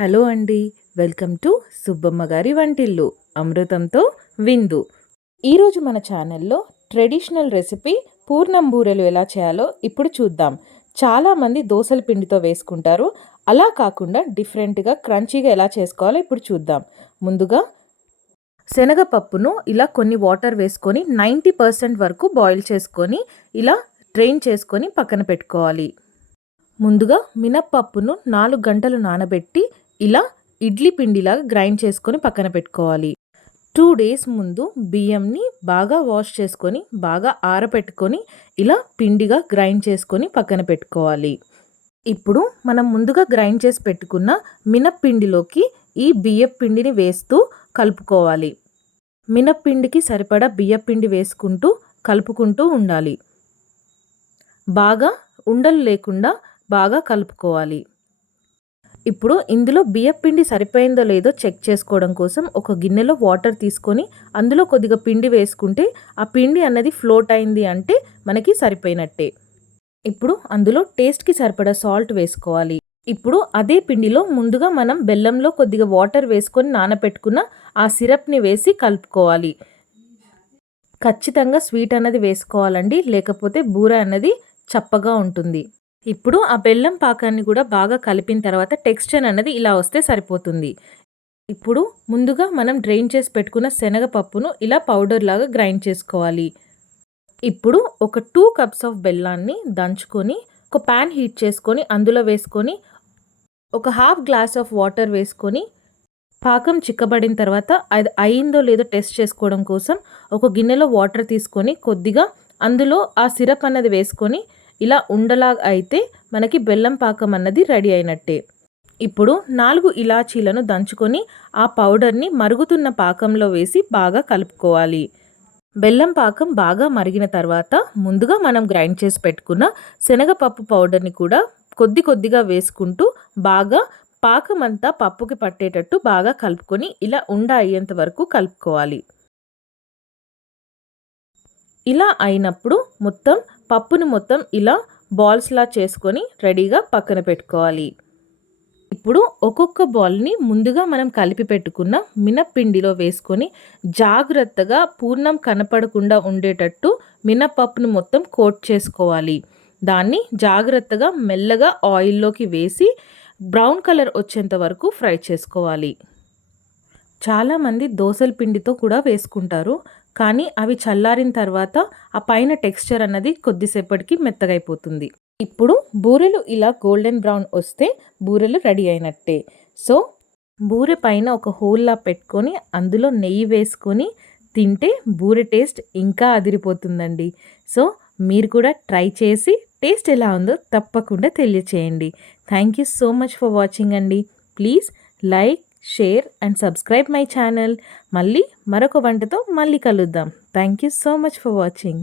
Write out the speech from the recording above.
Hello అండి. Welcome to Subbamma గారి వంటిల్లు అమృతంతో విందు. ఈరోజు మన ఛానల్లో ట్రెడిషనల్ రెసిపీ పూర్ణం బూరెలు ఎలా చేయాలో ఇప్పుడు చూద్దాం. చాలామంది దోసల పిండితో వేసుకుంటారు. అలా కాకుండా డిఫరెంట్గా క్రంచీగా ఎలా చేసుకోవాలో ఇప్పుడు చూద్దాం. ముందుగా శనగపప్పును ఇలా కొన్ని వాటర్ వేసుకొని 90% వరకు బాయిల్ చేసుకొని ఇలా డ్రైన్ చేసుకొని పక్కన పెట్టుకోవాలి. ముందుగా మినప్పప్పును 4 గంటలు నానబెట్టి ఇలా ఇడ్లీ పిండిలాగా గ్రైండ్ చేసుకొని పక్కన పెట్టుకోవాలి. 2 డేస్ ముందు బియ్యంని బాగా వాష్ చేసుకొని బాగా ఆరబెట్టుకొని ఇలా పిండిగా గ్రైండ్ చేసుకొని పక్కన పెట్టుకోవాలి. ఇప్పుడు మనం ముందుగా గ్రైండ్ చేసి పెట్టుకున్న మినప్పిండిలోకి ఈ బియ్యపు పిండిని వేస్తూ కలుపుకోవాలి. మినప్పిండికి సరిపడా బియ్యపిండి వేసుకుంటూ కలుపుకుంటూ ఉండాలి. బాగా ఉండలు లేకుండా బాగా కలుపుకోవాలి. ఇప్పుడు ఇందులో బియ్యపిండి సరిపోయిందో లేదో చెక్ చేసుకోవడం కోసం ఒక గిన్నెలో వాటర్ తీసుకొని అందులో కొద్దిగా పిండి వేసుకుంటే ఆ పిండి అన్నది ఫ్లోట్ అయింది అంటే మనకి సరిపోయినట్టే. ఇప్పుడు అందులో టేస్ట్కి సరిపడా సాల్ట్ వేసుకోవాలి. ఇప్పుడు అదే పిండిలో ముందుగా మనం బెల్లంలో కొద్దిగా వాటర్ వేసుకొని నానపెట్టుకున్న ఆ సిరప్ని వేసి కలుపుకోవాలి. ఖచ్చితంగా స్వీట్ అన్నది వేసుకోవాలండి, లేకపోతే బూర అన్నది చప్పగా ఉంటుంది. ఇప్పుడు ఆ బెల్లం పాకాన్ని కూడా బాగా కలిపిన తర్వాత టెక్స్చర్ అన్నది ఇలా వస్తే సరిపోతుంది. ఇప్పుడు ముందుగా మనం డ్రైన్ చేసి పెట్టుకున్న శనగపప్పును ఇలా పౌడర్ లాగా గ్రైండ్ చేసుకోవాలి. ఇప్పుడు ఒక 2 కప్స్ ఆఫ్ బెల్లాన్ని దంచుకొని ఒక ప్యాన్ హీట్ చేసుకొని అందులో వేసుకొని ఒక హాఫ్ గ్లాస్ ఆఫ్ వాటర్ వేసుకొని పాకం చిక్కబడిన తర్వాత అది అయిందో లేదో టెస్ట్ చేసుకోవడం కోసం ఒక గిన్నెలో వాటర్ తీసుకొని కొద్దిగా అందులో ఆ సిరప్ అన్నది వేసుకొని ఇలా ఉండలా అయితే మనకి బెల్లం పాకం అన్నది రెడీ అయినట్టే. ఇప్పుడు 4 ఇలాచీలను దంచుకొని ఆ పౌడర్ని మరుగుతున్న పాకంలో వేసి బాగా కలుపుకోవాలి. బెల్లం పాకం బాగా మరిగిన తర్వాత ముందుగా మనం గ్రైండ్ చేసి పెట్టుకున్న శనగపప్పు పౌడర్ని కూడా కొద్దిగా వేసుకుంటూ బాగా పాకం అంతా పప్పుకి పట్టేటట్టు బాగా కలుపుకొని ఇలా ఉండ అయ్యేంత వరకు కలుపుకోవాలి. ఇలా అయినప్పుడు పప్పును మొత్తం ఇలా బాల్స్లా చేసుకొని రెడీగా పక్కన పెట్టుకోవాలి. ఇప్పుడు ఒక్కొక్క బాల్ని ముందుగా మనం కలిపి పెట్టుకున్న మినప్పిండిలో వేసుకొని జాగ్రత్తగా పూర్ణం కనపడకుండా ఉండేటట్టు మినపప్పును మొత్తం కోట్ చేసుకోవాలి. దాన్ని జాగ్రత్తగా మెల్లగా ఆయిల్లోకి వేసి బ్రౌన్ కలర్ వచ్చేంత వరకు ఫ్రై చేసుకోవాలి. చాలామంది దోసల పిండితో కూడా వేసుకుంటారు, కానీ అవి చల్లారిన తర్వాత ఆ పైన టెక్స్చర్ అన్నది కొద్దిసేపటికి మెత్తగైపోతుంది. ఇప్పుడు బూరెలు ఇలా గోల్డెన్ బ్రౌన్ వస్తే బూరెలు రెడీ అయినట్టే. సో బూరె పైన ఒక హోల్లా పెట్టుకొని అందులో నెయ్యి వేసుకొని తింటే బూరె టేస్ట్ ఇంకా అదిరిపోతుందండి. సో మీరు కూడా ట్రై చేసి టేస్ట్ ఎలా ఉందో తప్పకుండా తెలియచేయండి. Thank you so much for watching అండి. Please like, share and subscribe my channel. మళ్ళీ మరొక వంటతో మళ్ళీ కలుద్దాం. Thank you so much for watching.